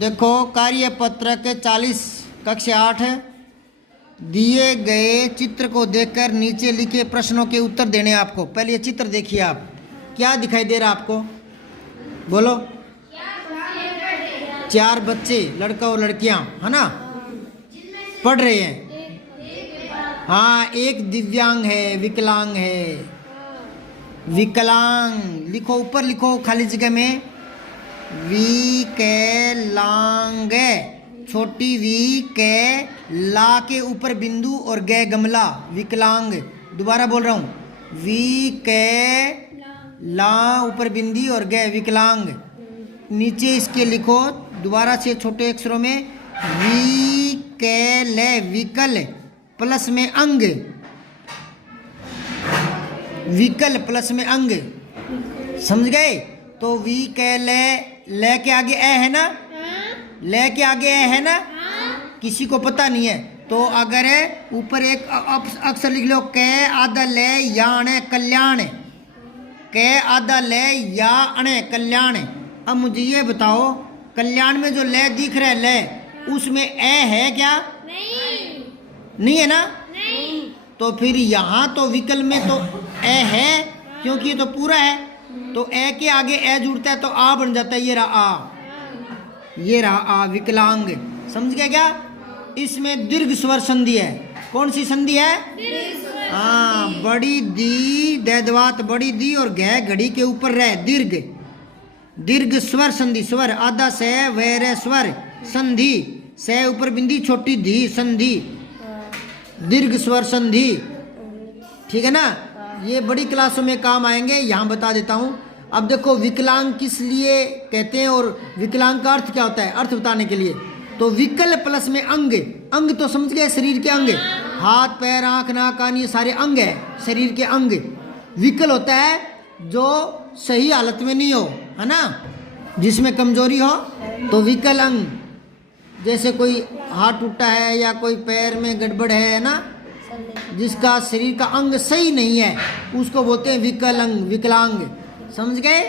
देखो कार्यपत्र के 40 कक्षा 8 है। दिए गए चित्र को देखकर नीचे लिखे प्रश्नों के उत्तर देने आपको। पहले ये चित्र देखिए आप, क्या दिखाई दे रहा आपको? बोलो। 4 बच्चे, लड़का और लड़कियां, है ना, पढ़ रहे हैं। हाँ, एक दिव्यांग है, विकलांग है। विकलांग लिखो, ऊपर लिखो खाली जगह में विकलांग, छोटी वी के ला के ऊपर बिंदु और गे गमला, विकलांग। दोबारा बोल रहा हूँ, वी के ला ऊपर बिंदी और गे, विकलांग। नीचे इसके लिखो दोबारा से छोटे अक्षरों में विकल, विकल प्लस में अंग, विकल प्लस में अंग, समझ गए? तो वी के ले के आगे ए है ना, ले के आगे ए है ना, किसी को पता नहीं है तो अगर ऊपर एक अक्षर लिख लो के आधा ले या अणे कल्याण, के आधा ले या अणे कल्याण। अब मुझे ये बताओ, कल्याण में जो ले दिख रहा है ले, उसमें ए है क्या? नहीं है ना? नहीं। तो फिर यहाँ तो विकल्प में तो ए है, क्योंकि ये तो पूरा है। तो ए के आगे ए जुड़ता है तो आ बन जाता है। ये रहा आ, ये रहा आ, विकलांग। समझ गया क्या? इसमें दीर्घ स्वर संधि है। कौन सी संधि है? हाँ, बड़ी दी दैदवात, बड़ी दी और घे घड़ी के ऊपर रह, दीर्घ, दीर्घ स्वर संधि। स्वर आधा से वैर स्वर संधि, से ऊपर बिंदी छोटी धी संधि, दीर्घ स्वर संधि। ठीक है ना? ये बड़ी क्लासों में काम आएंगे, यहाँ बता देता हूँ। अब देखो विकलांग किस लिए कहते हैं और विकलांग का अर्थ क्या होता है, अर्थ बताने के लिए। तो विकल प्लस में अंग, अंग तो समझ गए, शरीर के अंग, हाथ पैर आँख नाक कान ये सारे अंग है, शरीर के अंग। विकल होता है जो सही हालत में नहीं हो, है ना, जिसमें कमजोरी हो, तो विकल अंग। जैसे कोई हाथ टूटा है या कोई पैर में गड़बड़ है ना, जिसका शरीर का अंग सही नहीं है, उसको बोलते हैं विकलांग, विकलांग। समझ गए?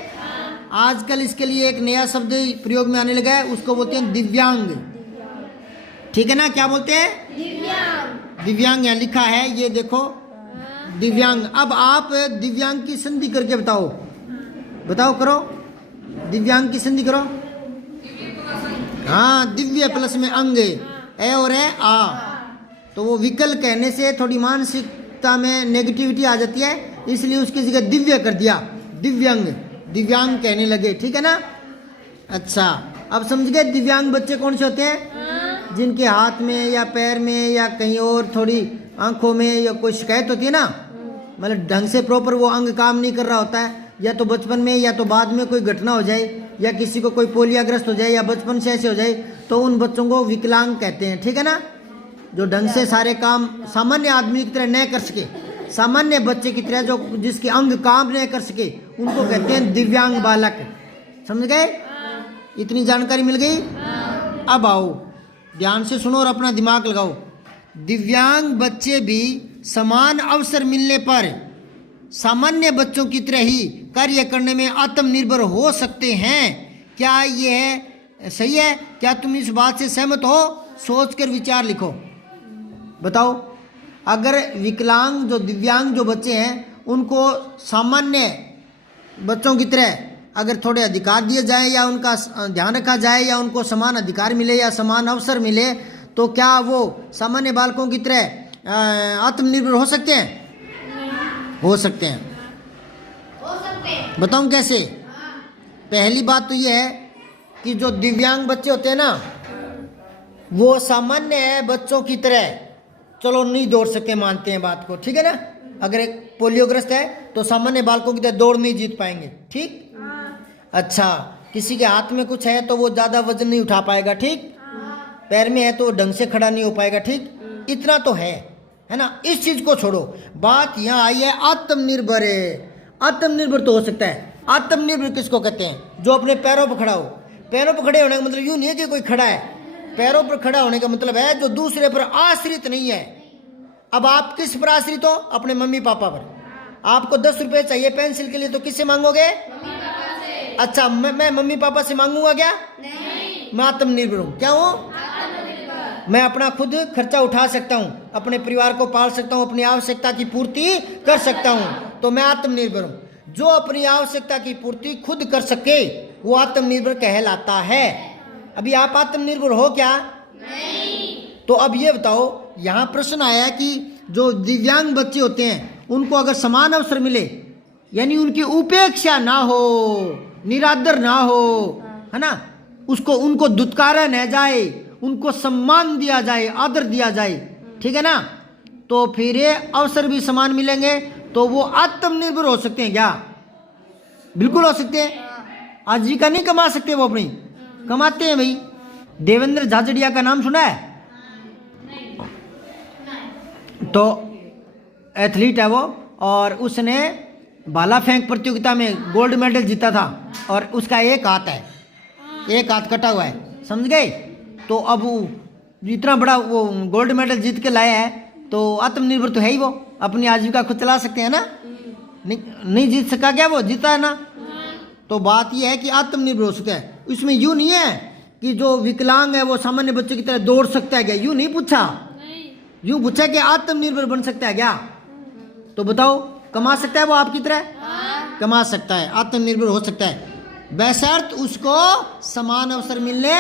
आजकल इसके लिए एक नया शब्द प्रयोग में आने लगा है, उसको बोलते हैं दिव्यांग। ठीक है ना? क्या बोलते हैं? दिव्यांग। दिव्यांग यहाँ लिखा है, ये देखो दिव्यांग। अब आप दिव्यांग की संधि करके बताओ, बताओ करो, दिव्यांग की संधि करो। हाँ, दिव्य प्लस में अंग, ए और ए आ। तो वो विकल कहने से थोड़ी मानसिकता में नेगेटिविटी आ जाती है, इसलिए उसकी जगह दिव्य कर दिया, दिव्यांग, दिव्यांग कहने लगे। ठीक है ना? अच्छा, अब समझ गए दिव्यांग बच्चे कौन से होते हैं? जिनके हाथ में या पैर में या कहीं और थोड़ी आंखों में या कोई शिकायत होती है ना, मतलब ढंग से प्रॉपर वो अंग काम नहीं कर रहा होता है, या तो बचपन में या तो बाद में कोई घटना हो जाए, या किसी को कोई पोलियाग्रस्त हो जाए, या बचपन से ऐसे हो जाए, तो उन बच्चों को विकलांग कहते हैं। ठीक है ना? जो ढंग से सारे काम सामान्य आदमी की तरह न कर सके, सामान्य बच्चे की तरह जो जिसके अंग काम न कर सके, उनको कहते हैं दिव्यांग बालक। समझ गए? इतनी जानकारी मिल गई? अब आओ ध्यान से सुनो और अपना दिमाग लगाओ। दिव्यांग बच्चे भी समान अवसर मिलने पर सामान्य बच्चों की तरह ही कार्य करने में आत्मनिर्भर हो सकते हैं। क्या यह सही है? क्या तुम इस बात से सहमत हो? सोचकर विचार लिखो, बताओ। अगर विकलांग जो दिव्यांग जो बच्चे हैं, उनको सामान्य बच्चों की तरह अगर थोड़े अधिकार दिए जाए, या उनका ध्यान रखा जाए, या उनको समान अधिकार मिले या समान अवसर मिले, तो क्या वो सामान्य बालकों की तरह आत्मनिर्भर हो सकते हैं? हो सकते हैं। बताऊं कैसे? पहली बात तो ये है कि जो दिव्यांग बच्चे होते हैं ना, वो सामान्य बच्चों की तरह चलो नहीं दौड़ सके, मानते हैं बात को, ठीक है ना? अगर एक पोलियोग्रस्त है तो सामान्य बालकों की तरह दौड़ नहीं जीत पाएंगे, ठीक? अच्छा, किसी के हाथ में कुछ है तो वो ज़्यादा वजन नहीं उठा पाएगा, ठीक? पैर में है तो ढंग से खड़ा नहीं हो पाएगा, ठीक? इतना तो है ना? इस चीज़ को छोड़ो, बात यहाँ आई है आत्मनिर्भर है। आत्मनिर्भर तो हो सकता है। आत्मनिर्भर किसको कहते हैं? जो अपने पैरों पर खड़ा हो। पैरों पर खड़े होने का मतलब यूँ नहीं है कि कोई खड़ा है, पैरों पर खड़ा होने का मतलब है जो दूसरे पर आश्रित नहीं है। अब आप किस पर आश्रित हो? अपने मम्मी पापा पर। आपको 10 रुपये चाहिए पेंसिल के लिए तो किससे मांगोगे? अच्छा, मैं मम्मी पापा से मांगूंगा क्या? नहीं। मैं आत्मनिर्भर हूँ। क्या हूँ? मैं अपना खुद खर्चा उठा सकता हूँ, अपने परिवार को पाल सकता हूँ, अपनी आवश्यकता की पूर्ति कर सकता हूँ, तो मैं आत्मनिर्भर हूँ। जो अपनी आवश्यकता की पूर्ति खुद कर सके वो आत्मनिर्भर कहलाता है। अभी आप आत्मनिर्भर हो क्या? नहीं। तो अब ये बताओ, यहाँ प्रश्न आया कि जो दिव्यांग बच्चे होते हैं उनको अगर समान अवसर मिले, यानी उनकी उपेक्षा ना हो, निरादर ना हो, है ना, उसको उनको दुत्कारा न जाए, उनको सम्मान दिया जाए, आदर दिया जाए, ठीक है ना, तो फिर ये अवसर भी समान मिलेंगे, तो वो आत्मनिर्भर हो सकते हैं। क्या? बिल्कुल हो सकते हैं। आजीविका नहीं कमा सकते वो अपनी? कमाते हैं भाई। देवेंद्र झाझड़िया का नाम सुना है? तो एथलीट है वो, और उसने भाला फेंक प्रतियोगिता में गोल्ड मेडल जीता था, और उसका एक हाथ है, एक हाथ कटा हुआ है, समझ गए? तो अब वो इतना बड़ा वो गोल्ड मेडल जीत के लाया है, तो आत्मनिर्भर तो है ही वो, अपनी आजीविका खुद चला सकते हैं ना। नहीं जीत सका क्या? वो जीता है ना। तो बात यह है कि आत्मनिर्भर हो सकता है। इसमें यूं नहीं है कि जो विकलांग है वो सामान्य बच्चे की तरह दौड़ सकता है क्या? यूं नहीं पूछा, यूं पूछा कि आत्मनिर्भर बन सकता है क्या? तो बताओ, कमा सकता है वो आपकी तरह? कमा सकता है, आत्मनिर्भर हो सकता है, बशर्त उसको समान अवसर मिलने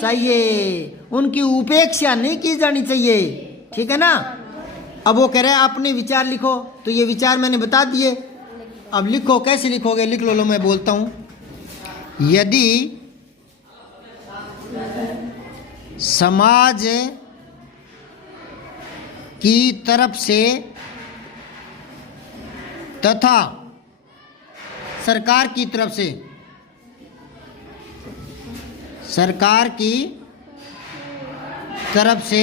चाहिए, उनकी उपेक्षा नहीं की जानी चाहिए, ठीक है ना। अब वो कह रहे हैं अपने विचार लिखो, तो ये विचार मैंने बता दिए। अब लिखो, कैसे लिखोगे? लिख लो, मैं बोलता हूं। यदि समाज की तरफ से तथा सरकार की तरफ से, सरकार की तरफ से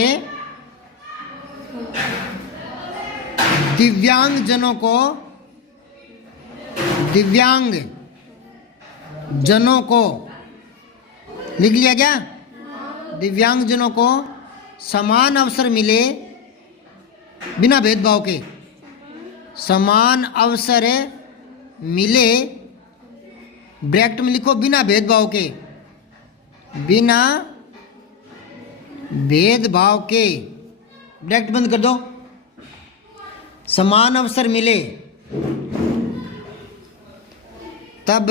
दिव्यांग जनों को लिख लिया क्या? दिव्यांग जनों को समान अवसर मिले बिना भेदभाव के, समान अवसर मिले, ब्रैकेट में लिखो बिना भेदभाव के, बिना भेदभाव के, ब्रैकेट बंद कर दो, समान अवसर मिले, तब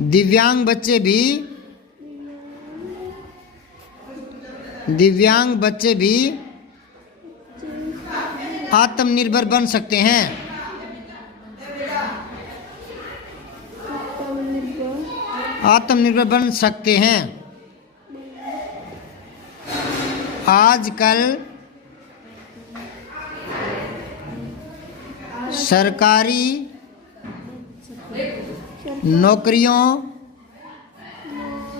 दिव्यांग बच्चे भी आत्मनिर्भर बन सकते हैं। आत्मनिर्भर बन सकते हैं। आजकल सरकारी नौकरियों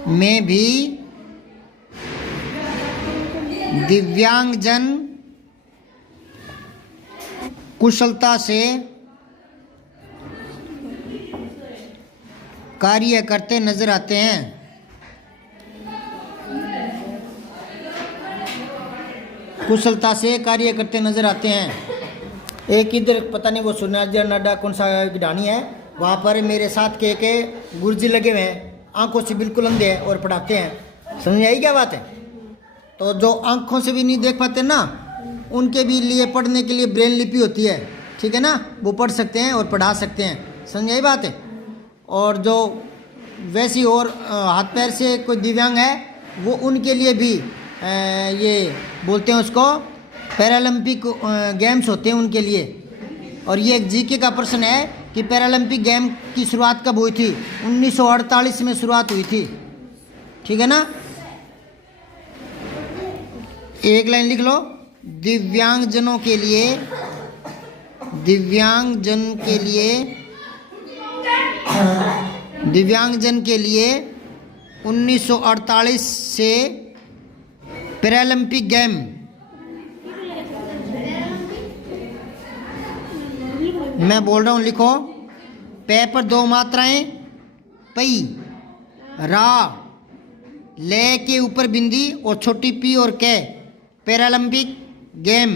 में भी दिव्यांगजन कुशलता से कार्य करते नजर आते हैं। कुशलता से कार्य करते नजर आते हैं। एक इधर पता नहीं वो सुनाजा नाडा कौन सा ढाणी है, वहाँ पर मेरे साथ के गुरुजी लगे हुए हैं, आंखों से बिल्कुल अंधे हैं और पढ़ाते हैं। समझ आई क्या बात है? तो जो आंखों से भी नहीं देख पाते ना, उनके भी लिए पढ़ने के लिए ब्रेन लिपि होती है, ठीक है ना, वो पढ़ सकते हैं और पढ़ा सकते हैं। समझ आई बात है? और जो वैसी और हाथ पैर से कोई दिव्यांग है, वो उनके लिए भी ये बोलते हैं उसको पैरालंपिक गेम्स होते हैं उनके लिए। और ये एक जीके का प्रश्न है कि पैरालंपिक गेम की शुरुआत कब हुई थी? 1948 में शुरुआत हुई थी, ठीक है ना। एक लाइन लिख लो, दिव्यांगजन के लिए 1948 से पैरालंपिक गेम मैं बोल रहा हूँ, लिखो। पे पर दो मात्राएं, पई, रा, ले के ऊपर बिंदी और छोटी पी और के, पैरालंपिक गेम,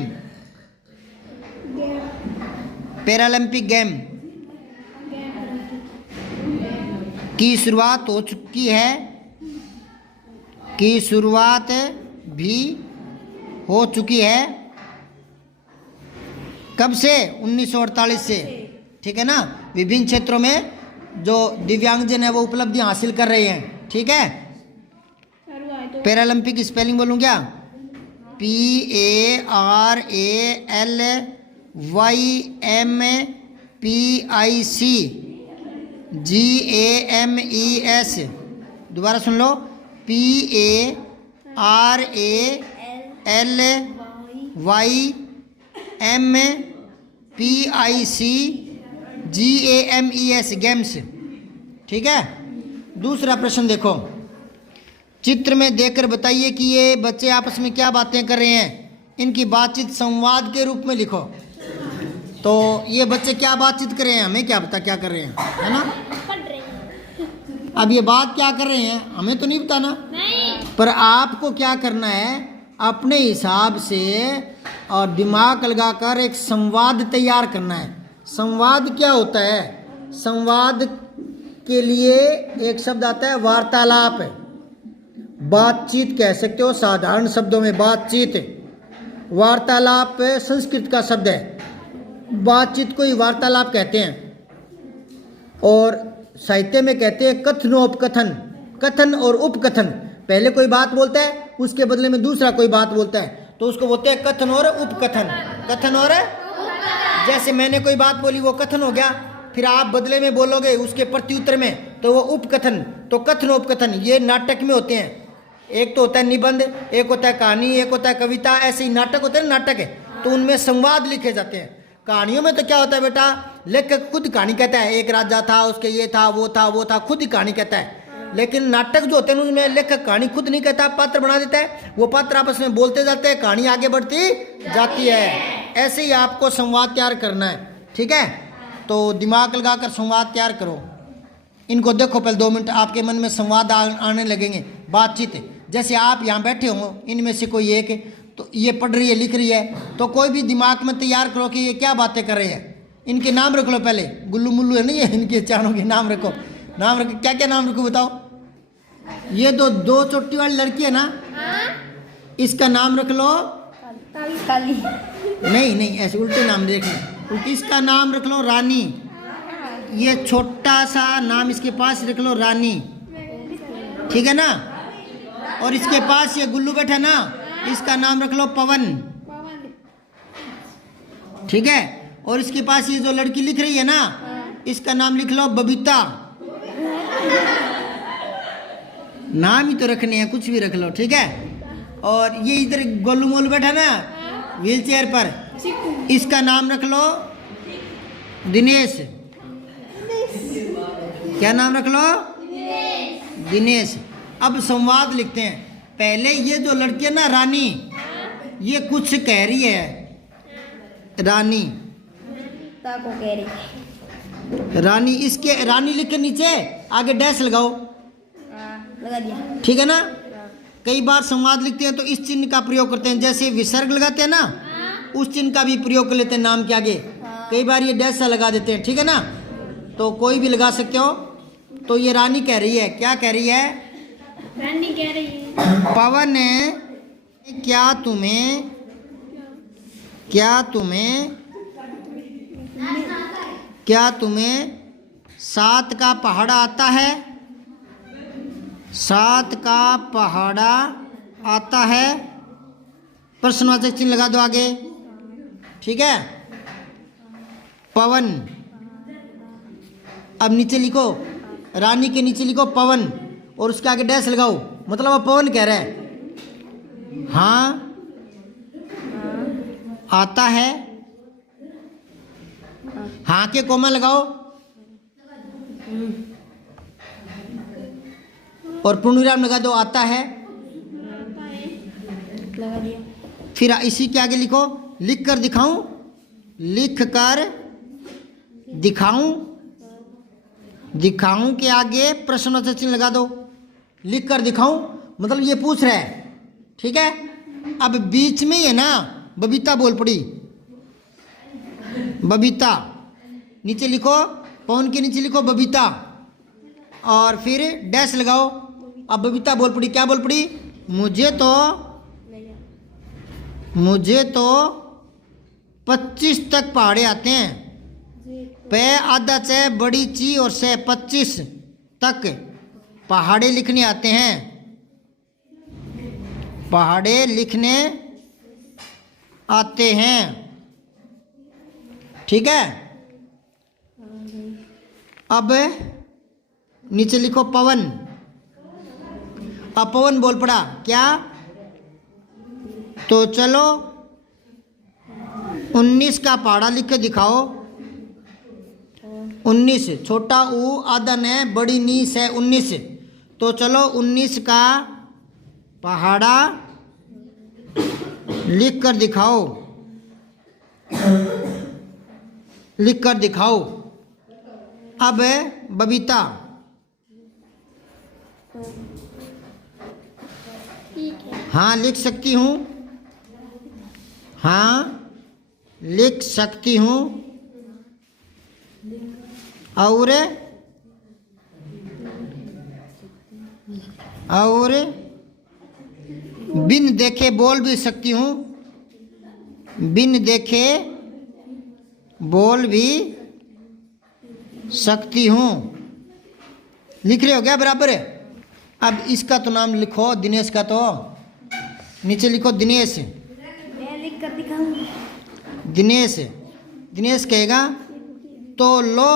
पैरालंपिक गेम। की शुरुआत हो चुकी है, की शुरुआत भी हो चुकी है। कब से? 1948 से। ठीक है ना। विभिन्न क्षेत्रों में जो दिव्यांगजन है वो उपलब्धियां हासिल कर रहे हैं। ठीक है। पैरालंपिक स्पेलिंग बोलूं क्या? PARALYMPIC GAMES। दोबारा सुन लो, PARALYMPIC गेम्स। ठीक है। दूसरा प्रश्न देखो, चित्र में देखकर बताइए कि ये बच्चे आपस में क्या बातें कर रहे हैं। इनकी बातचीत संवाद के रूप में लिखो। तो ये बच्चे क्या बातचीत कर रहे हैं, हमें क्या पता क्या कर रहे हैं, है ना। अब ये बात क्या कर रहे हैं हमें तो नहीं बताना, पर आपको क्या करना है, अपने हिसाब से और दिमाग लगाकर एक संवाद तैयार करना है। संवाद क्या होता है? संवाद के लिए एक शब्द आता है वार्तालाप। बातचीत कह सकते हो, साधारण शब्दों में बातचीत। वार्तालाप संस्कृत का शब्द है, बातचीत को ही वार्तालाप कहते हैं। और साहित्य में कहते हैं कथनोपकथन, कथन और उपकथन। पहले कोई बात बोलता है, उसके बदले में दूसरा कोई बात बोलता है, तो उसको बोलते हैं कथन और उपकथन। कथन और जैसे मैंने कोई बात बोली वो कथन हो गया, फिर आप बदले में बोलोगे उसके प्रत्युत्तर में, तो वो उपकथन। तो कथन उपकथन ये नाटक में होते हैं। एक तो होता है निबंध, एक होता है कहानी, एक होता है कविता। ऐसे ही नाटक होते हैं, नाटक है तो उनमें संवाद लिखे जाते हैं। कहानियों में तो क्या होता है बेटा, लेखक खुद कहानी कहता है, एक राजा था, उसके ये था, वो था, वो था, खुद ही कहानी कहता है। लेकिन नाटक जो होते हैं उनमें लेखक कहानी खुद नहीं कहता, पात्र बना देता है। वो पात्र आपस में बोलते जाते हैं, कहानी आगे बढ़ती जाती है। ऐसे ही आपको संवाद तैयार करना है। ठीक है। तो दिमाग लगाकर संवाद तैयार करो। इनको देखो पहले 2 मिनट, आपके मन में संवाद आने लगेंगे, बातचीत। जैसे आप यहाँ बैठे हो, इनमें से कोई एक तो ये पढ़ रही है, लिख रही है, तो कोई भी दिमाग में तैयार करो कि ये क्या बातें कर रहे हैं। इनके नाम रख लो पहले, गुल्लू मुल्लू है नहीं है, इनके चारों के नाम रखो। नाम रखो, क्या क्या नाम रखो बताओ। ये तो 2 चोटी वाली लड़की है ना, इसका नाम रख लो काली। नहीं नहीं, ऐसे उल्टे नाम देख लो। इसका नाम रख लो रानी। ये छोटा सा नाम इसके पास रख लो रानी। ठीक है ना। और इसके पास ये गुल्लू बैठा ना, इसका नाम रख लो पवन। ठीक है। और इसके पास ये जो लड़की लिख रही है ना, इसका नाम लिख लो बबीता। नाम ही तो रखने हैं, कुछ भी रख लो। ठीक है। और ये इधर गोलू मोलू बैठा ना व्हील चेयर पर, इसका नाम रख लो दिनेश। क्या नाम रख लो? दिनेश। अब संवाद लिखते हैं। पहले ये जो लड़की है ना रानी, ये कुछ कह रही है। रानी को कह रही है। रानी, इसके रानी लिख के नीचे आगे डैश लगाओ। लगा दिया। ठीक है ना। कई बार संवाद लिखते हैं तो इस चिन्ह का प्रयोग करते हैं, जैसे विसर्ग लगाते हैं ना, उस चिन्ह का भी प्रयोग कर लेते हैं नाम के आगे। कई बार ये डैश सा लगा देते हैं। ठीक है ना। तो कोई भी लगा सकते हो। तो ये रानी कह रही है, क्या कह रही है? रानी कह रही है, पवन क्या तुम्हें 7 का पहाड़ा आता है? 7 का पहाड़ा आता है? प्रश्नवाचक चिन्ह लगा दो आगे। ठीक है। पवन। अब नीचे लिखो, रानी के नीचे लिखो पवन और उसके आगे डैश लगाओ, मतलब वो पवन कह रहा है। हाँ आता है। हाँ के कोमा लगाओ और पूर्णविराम लगा दो, आता है। लगा दिया। फिर इसी के आगे लिखो लिख कर दिखाऊं, लिख कर दिखाऊं, दिखाऊं के आगे प्रश्नवाचक चिन्ह लगा दो। लिख कर दिखाऊं मतलब ये पूछ रहा है। ठीक है। अब बीच में ही है ना बबीता बोल पड़ी, बबीता। नीचे लिखो, पवन के नीचे लिखो बबीता। और फिर डैश लगाओ। अब बबीता बोल पड़ी, क्या बोल पड़ी? मुझे तो 25 तक पहाड़े आते हैं। पे आधा च बड़ी ची और से 25 तक पहाड़े लिखने आते हैं। पहाड़े लिखने आते हैं। ठीक है। अब नीचे लिखो पवन। अब पवन बोल पड़ा, क्या? तो चलो 19 का पहाड़ा लिख के दिखाओ। 19 छोटा ऊ आधा न बड़ी नी से 19। तो चलो 19 का पहाड़ा लिख कर दिखाओ। लिख कर दिखाओ। अब बबीता, हाँ लिख सकती हूँ, हाँ लिख सकती हूँ। और बिन देखे बोल भी सकती हूँ। बिन देखे बोल भी सकती हूँ। लिख रहे हो क्या बराबर है? अब इसका तो नाम लिखो, दिनेश का तो नीचे लिखो दिनेश। मैं लिख कर दिखाऊं। दिनेश, दिनेश कहेगा तो लो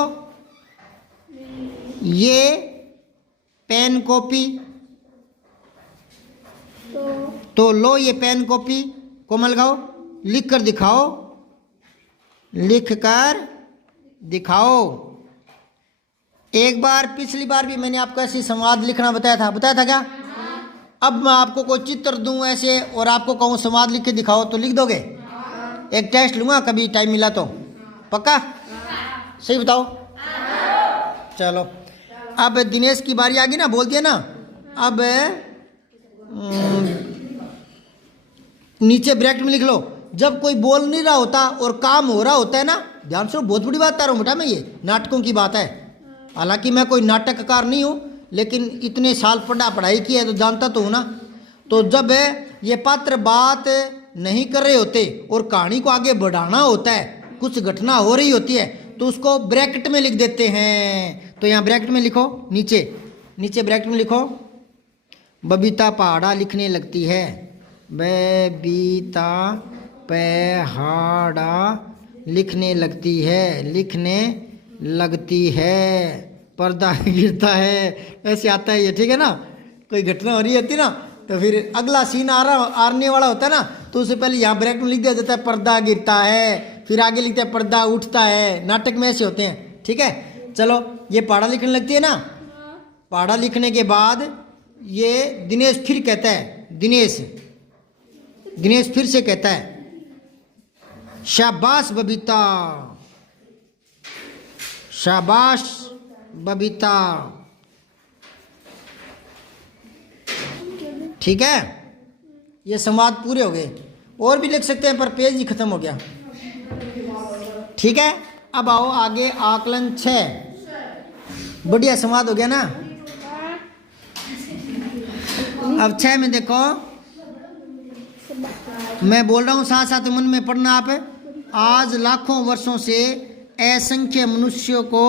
ये पेन कॉपी। तो लो ये पेन कॉपी, कोमल गाओ, लिख कर दिखाओ। लिख कर दिखाओ। एक बार पिछली बार भी मैंने आपको ऐसी संवाद लिखना बताया था क्या? अब मैं आपको कोई चित्र दूं ऐसे और आपको कहूँ संवाद लिख के दिखाओ, तो लिख दोगे? एक टेस्ट लूँगा कभी टाइम मिला तो, पक्का? सही बताओ। चलो अब दिनेश की बारी आ गई ना, बोल दिया ना। अब नीचे ब्रैकेट में लिख लो, जब कोई बोल नहीं रहा होता और काम हो रहा होता है ना, ध्यान से, बहुत बड़ी बात बता रहा हूँ बेटा मैं, ये नाटकों की बात है। हालांकि मैं कोई नाटककार नहीं हूँ, लेकिन इतने साल पढ़ाई की है तो जानता तो हूँ ना। तो जब ये पात्र बात नहीं कर रहे होते और कहानी को आगे बढ़ाना होता है, कुछ घटना हो रही होती है, तो उसको ब्रैकेट में लिख देते हैं। तो यहाँ ब्रैकेट में लिखो, नीचे ब्रैकेट में लिखो, बबीता पहाड़ा लिखने लगती है। बबीता पहाड़ा लिखने लगती है। पर्दा गिरता है, ऐसे आता है ये, ठीक है ना। कोई घटना हो रही होती ना, तो फिर अगला सीन आने वाला होता है ना, तो उससे पहले यहाँ ब्रैकेट में लिख दिया जाता है पर्दा गिरता है, फिर आगे लिखते हैं पर्दा उठता है। नाटक में ऐसे होते हैं, ठीक है। चलो ये पहाड़ा लिखने लगती है ना। पहाड़ा लिखने के बाद ये दिनेश फिर कहता है, दिनेश फिर से कहता है, शाबाश बबीता, शाबाश बबीता। ठीक है, ये संवाद पूरे हो गए। और भी लिख सकते हैं पर पेज ही खत्म हो गया। ठीक है, अब आओ आगे आकलन 6। बढ़िया संवाद हो गया ना। अब 6 में देखो, मैं बोल रहा हूं साथ साथ मन में पढ़ना आप। आज लाखों वर्षों से असंख्य मनुष्यों को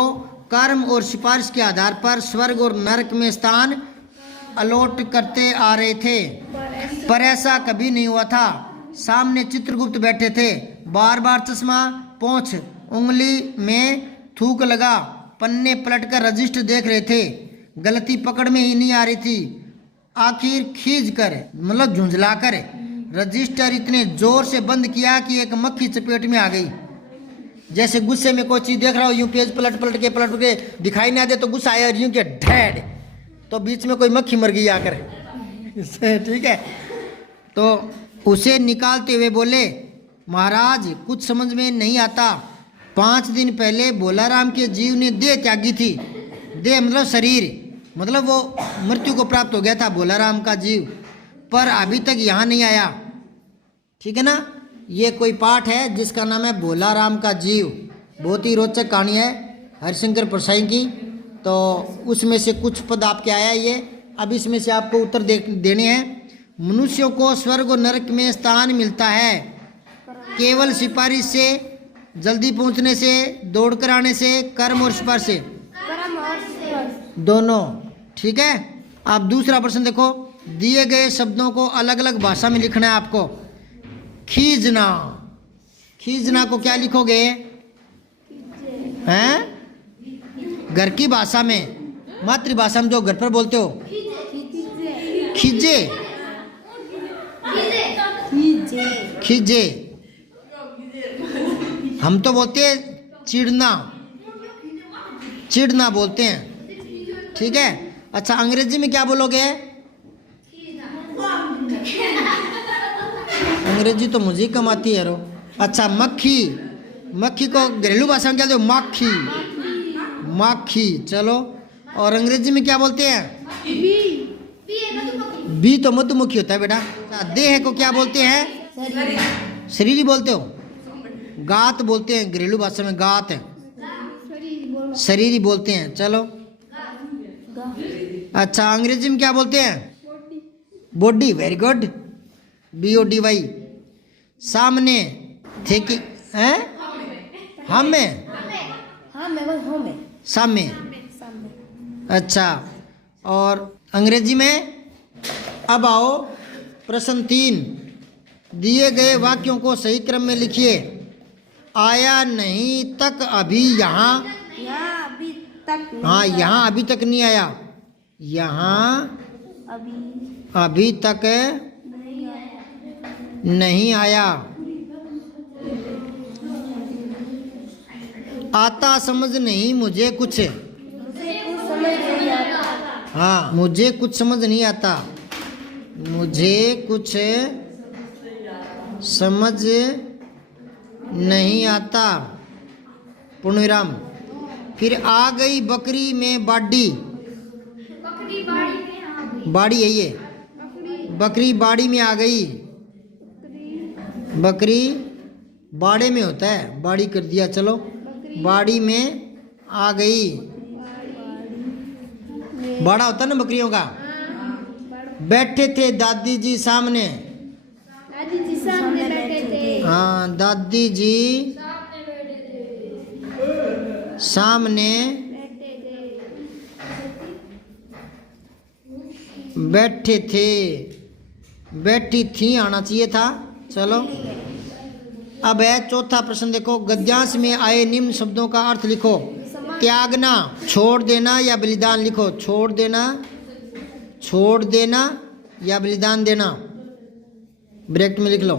कर्म और सिफारिश के आधार पर स्वर्ग और नरक में स्थान अलॉट करते आ रहे थे, पर ऐसा कभी नहीं हुआ था। सामने चित्रगुप्त बैठे थे, बार बार चश्मा पोंछ उंगली में थूक लगा, पन्ने पलटकर रजिस्टर देख रहे थे। गलती पकड़ में ही नहीं आ रही थी। आखिर खींच कर, मतलब झुंझला कर रजिस्टर इतने जोर से बंद किया कि एक मक्खी चपेट में आ गई। जैसे गुस्से में कोई चीज देख रहा हो, यूं पेज पलट के दिखाई ना दे तो गुस्सा आया, यूं के ढैड, तो बीच में कोई मक्खी मर गई आकर। ठीक है, तो उसे निकालते हुए बोले, महाराज कुछ समझ में नहीं आता। 5 दिन पहले भोलाराम के जीव ने देह त्यागी थी। देह मतलब शरीर, मतलब वो मृत्यु को प्राप्त हो गया था भोलाराम का जीव, पर अभी तक यहाँ नहीं आया। ठीक है ना। ये कोई पाठ है जिसका नाम है भोलाराम का जीव। बहुत ही रोचक कहानी है हरिशंकर परसाई की, तो उसमें से कुछ पद आपके आया ये। अब इसमें से आपको उत्तर देने हैं। मनुष्यों को स्वर्ग और नरक में स्थान मिलता है केवल सिफारिश से, जल्दी पहुंचने से, दौड़कर आने से, कर्म और सिफारिश से, कर्म और स्पर्श। दोनों। ठीक है। अब दूसरा प्रश्न देखो, दिए गए शब्दों को अलग अलग भाषा में लिखना है आपको। खींचना, खींचना को क्या लिखोगे हैं? घर की भाषा में, मातृभाषा में जो घर पर बोलते हो। खींचे, खींचे। हम तो बोलते हैं चिढ़ना, चिढ़ना बोलते हैं। ठीक है। अच्छा, अंग्रेजी में क्या बोलोगे? अंग्रेजी तो मुझे कम आती है रो। अच्छा, मक्खी, मक्खी को घरेलू भाषा में क्या बोलते हो? माखी, माखी। चलो, और अंग्रेजी में क्या बोलते हैं? बी तो मधुमक्खी होता है बेटा। देह को क्या बोलते हैं? शरीर बोलते हो। गात बोलते हैं घरेलू भाषा में, गात है, शरीर ही बोलते हैं। चलो, अच्छा, अंग्रेजी में क्या बोलते हैं? बॉडी। Very good, BODY। सामने थे कि हैं? हमें, सामने। अच्छा, और अंग्रेजी में? अब आओ प्रश्न 3, दिए गए वाक्यों को सही क्रम में लिखिए। आया नहीं तक अभी यहाँ, अभी तक हाँ यहाँ अभी तक नहीं आया, यहाँ अभी तक नहीं आया। आता समझ नहीं मुझे कुछ, हाँ मुझे कुछ समझ नहीं आता, मुझे कुछ समझ नहीं आता, पूर्णविराम। फिर आ गई बकरी में बाड़ी, बाड़ी है ये, बकरी बाड़ी में आ गई, बकरी बाड़े में होता है, बाड़ी कर दिया। चलो, बाड़ी में आ गई, बाड़ा होता है ना बकरियों का। बैठे थे दादी जी सामने, हाँ दादी जी सामने बैठे थे, बैठी थी आना चाहिए था। चलो, अब है चौथा प्रश्न देखो, गद्यांश में आए निम्न शब्दों का अर्थ लिखो। त्यागना, छोड़ देना या बलिदान लिखो। छोड़ देना, छोड़ देना या बलिदान देना, ब्रैकेट में लिख लो।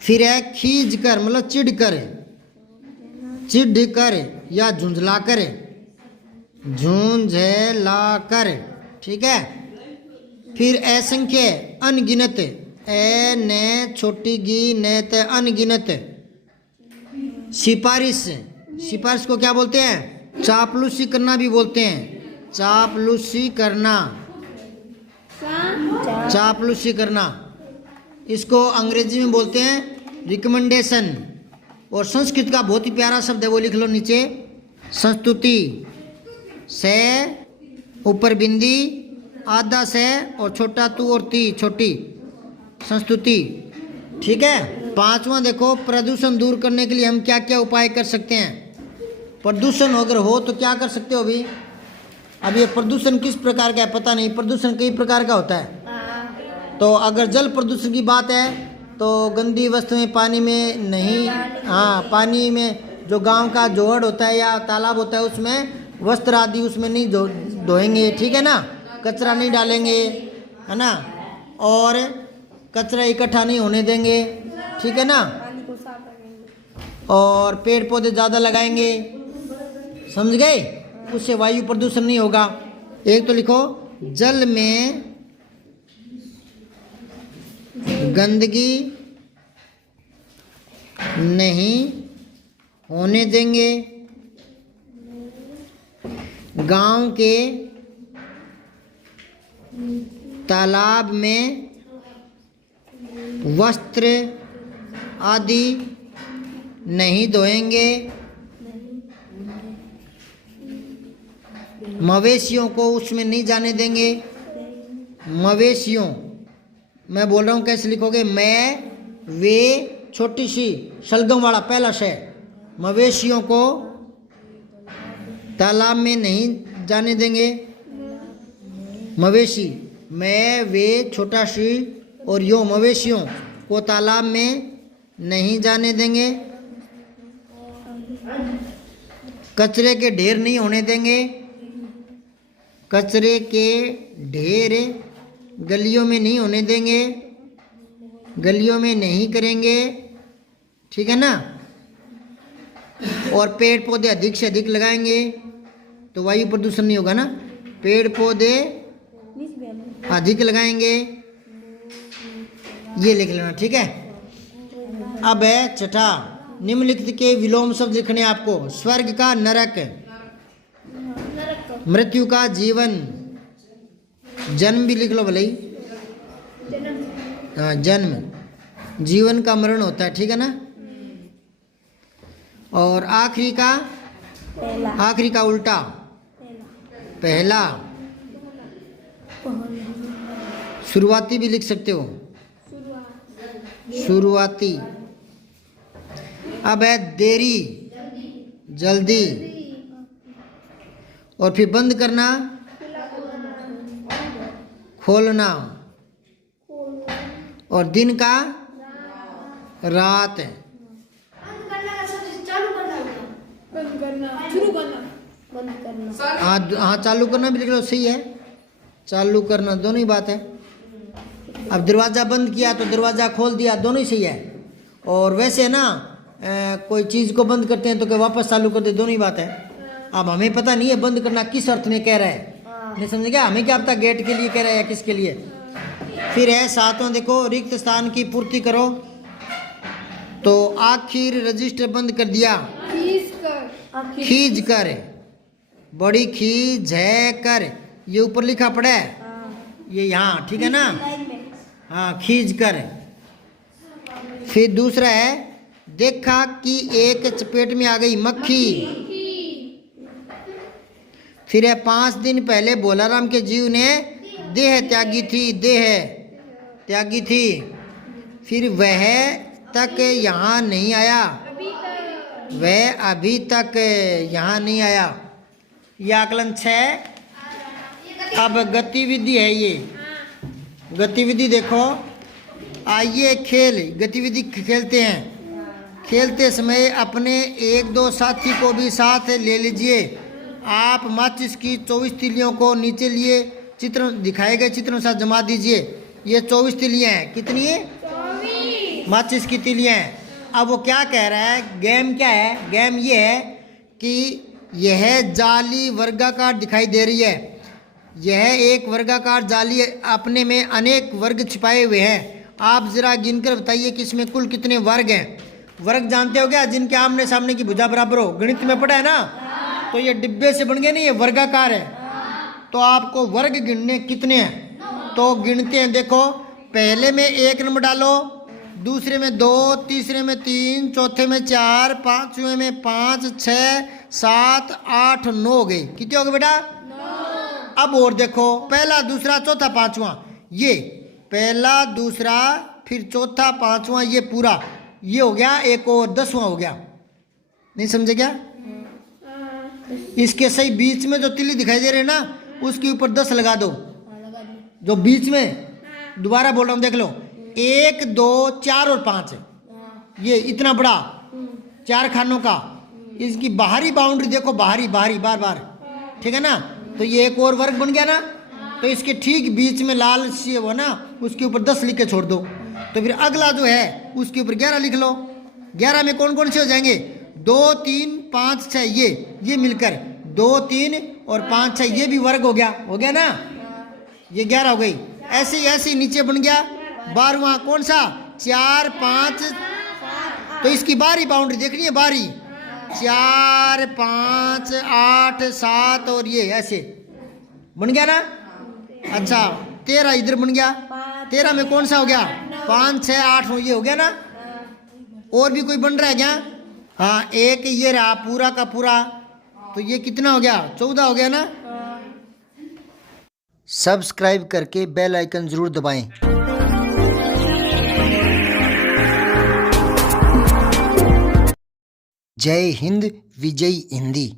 फिर है खींच कर, मतलब चिढ़ कर, चिढ़ कर या झुंझला कर, झुंझला कर। ठीक है। फिर असंख्य, अनगिनत, ए न छोटी गी न त अनगिनत। सिफारिश, सिफारिश को क्या बोलते हैं? चापलूसी करना भी बोलते हैं, चापलूसी करना, चापलूसी करना। इसको अंग्रेजी में बोलते हैं रिकमेंडेशन। और संस्कृत का बहुत ही प्यारा शब्द है, वो लिख लो नीचे, संस्तुति। से ऊपर बिंदी, आधा से और छोटा तू और ती, छोटी, संस्तुति। ठीक है। पांचवा देखो, प्रदूषण दूर करने के लिए हम क्या क्या उपाय कर सकते हैं। प्रदूषण अगर हो तो क्या कर सकते हो अभी? अब ये प्रदूषण किस प्रकार का है पता नहीं, प्रदूषण कई प्रकार का होता है। तो अगर जल प्रदूषण की बात है तो गंदी वस्तुएं पानी में नहीं, हाँ पानी में जो गांव का जोहड़ होता है या तालाब होता है उसमें वस्त्र आदि उसमें नहीं धोएंगे। ठीक है ना, कचरा नहीं डालेंगे, है ना, और कचरा इकट्ठा नहीं होने देंगे। ठीक है ना, और पेड़ पौधे ज़्यादा लगाएंगे, समझ गए? उससे वायु प्रदूषण नहीं होगा। एक तो लिखो, जल में गंदगी नहीं होने देंगे, गांव के तालाब में वस्त्र आदि नहीं धोएंगे, मवेशियों को उसमें नहीं जाने देंगे। मवेशियों, मैं बोल रहा हूँ कैसे लिखोगे, मैं वे छोटी सी शलगम वाला पहला शय, मवेशियों को तालाब में नहीं जाने देंगे। मवेशी, मैं वे छोटा सी और यो मवेशियों को तालाब में नहीं जाने देंगे। कचरे के ढेर नहीं होने देंगे। कचरे के ढेर गलियों में नहीं होने देंगे, गलियों में नहीं करेंगे, ठीक है ना। और पेड़ पौधे अधिक से अधिक लगाएंगे तो वायु प्रदूषण नहीं होगा ना। पेड़ पौधे अधिक लगाएंगे, ये लिख लेना, ठीक है। अब है छठा, निम्नलिखित के विलोम शब्द लिखने आपको। स्वर्ग का नरक, मृत्यु का जीवन, जन्म भी लिख लो भले ही, हाँ जन्म, जीवन का मरण होता है, ठीक है ना। और आखिरी का, आखिरी का उल्टा, पहला, शुरुआती भी लिख सकते हो, शुरुआती। अब है देरी, जल्दी, और फिर बंद करना, खोलना, और दिन का रात। हाँ चालू करना भी लिख लो, सही है, चालू करना दोनों ही बात है। अब दरवाज़ा बंद किया तो दरवाज़ा खोल दिया, दोनों ही सही है। और वैसे ना कोई चीज़ को बंद करते हैं तो क्या वापस चालू कर दे, दोनों ही बात है। अब हमें पता नहीं है बंद करना किस अर्थ में कह रहा है, नहीं समझ गया, हमें क्या पता गेट के लिए कह रहा है या किसके लिए। फिर है सातवां, देखो, रिक्त स्थान की पूर्ति करो। तो आखिर रजिस्टर बंद कर दिया, खींच कर, बड़ी खींच है कर, ये ऊपर लिखा पड़ा है, ये यहाँ, ठीक है ना, हाँ खींच कर। फिर दूसरा है, देखा कि एक चपेट में आ गई मक्खी। फिर है 5 दिन पहले भोलाराम के जीव ने देह त्यागी थी, देह त्यागी थी। फिर वह तक यहाँ नहीं आया, वह अभी तक यहाँ नहीं आया। यह आकलन 6। अब गतिविधि है, ये गतिविधि देखो, आइए खेल, गतिविधि खेलते हैं। खेलते समय अपने 1-2 साथी को भी साथ ले लीजिए। आप माचिस की 24 तिलियों को नीचे लिए चित्र दिखाए गए चित्रों के साथ जमा दीजिए। ये 24 तिलियाँ हैं, कितनी है, 24 माचिस की तिलियाँ हैं। अब वो क्या कह रहा है, गेम क्या है, गेम ये है कि यह जाली वर्गाकार दिखाई दे रही है, यह एक वर्गाकार जाली अपने में अनेक वर्ग छिपाए हुए हैं। आप जरा गिनकर बताइए कि इसमें कुल कितने वर्ग हैं। वर्ग जानते हो क्या, जिनके आमने सामने की भुजा बराबर हो, गणित में पढ़ा है ना। तो ये डिब्बे से बन गए नहीं, ये वर्गाकार है। तो आपको वर्ग गिनने कितने हैं, तो गिनते हैं। देखो, पहले में 1 नंबर डालो, दूसरे में 2, तीसरे में 3, चौथे में 4, पांचवें में 5, 6, 7, 8, 9 हो गई। कितने हो गए बेटा, 9। अब और देखो, पहला, दूसरा, चौथा, पांचवा, ये पहला, दूसरा, फिर चौथा, पांचवा, ये पूरा, ये हो गया एक और 10वां हो गया। नहीं समझे क्या? इसके सही बीच में जो तिली दिखाई दे रहे हैं ना, उसके ऊपर 10 लगा दो, जो बीच में, दोबारा बोल रहा हूँ, देख लो, 1, 2, 4 और 5, ये इतना बड़ा 4 खानों का, इसकी बाहरी बाउंड्री देखो, बाहरी बाहरी बार बार, ठीक है ना। तो ये एक और वर्ग बन गया ना। तो इसके ठीक बीच में लाल सी वो ना, उसके ऊपर 10 लिख के छोड़ दो। तो फिर अगला जो है उसके ऊपर 11 लिख लो। 11 में कौन कौन से हो जाएंगे, 2, 3, 5, 6, ये मिलकर 2, 3 और 5, 6, ये भी वर्ग हो गया ना, ये 11 हो गई। ऐसे ही नीचे बन गया 12वां, कौन सा, 4, 5, तो इसकी बाहरी बाउंड्री देखनी है, बाहरी 4, 5, 8, 7 और ये ऐसे बन गया ना। अच्छा, 13 इधर बन गया, 13 में कौन सा हो गया, 5, 6, 8, ये हो गया ना। और भी कोई बन रहा है क्या, हाँ, एक ये रहा पूरा का पूरा, तो ये कितना हो गया, 14 हो गया ना। सब्सक्राइब करके बेल आइकन ज़रूर दबाएं। जय हिंद, विजय हिंदी।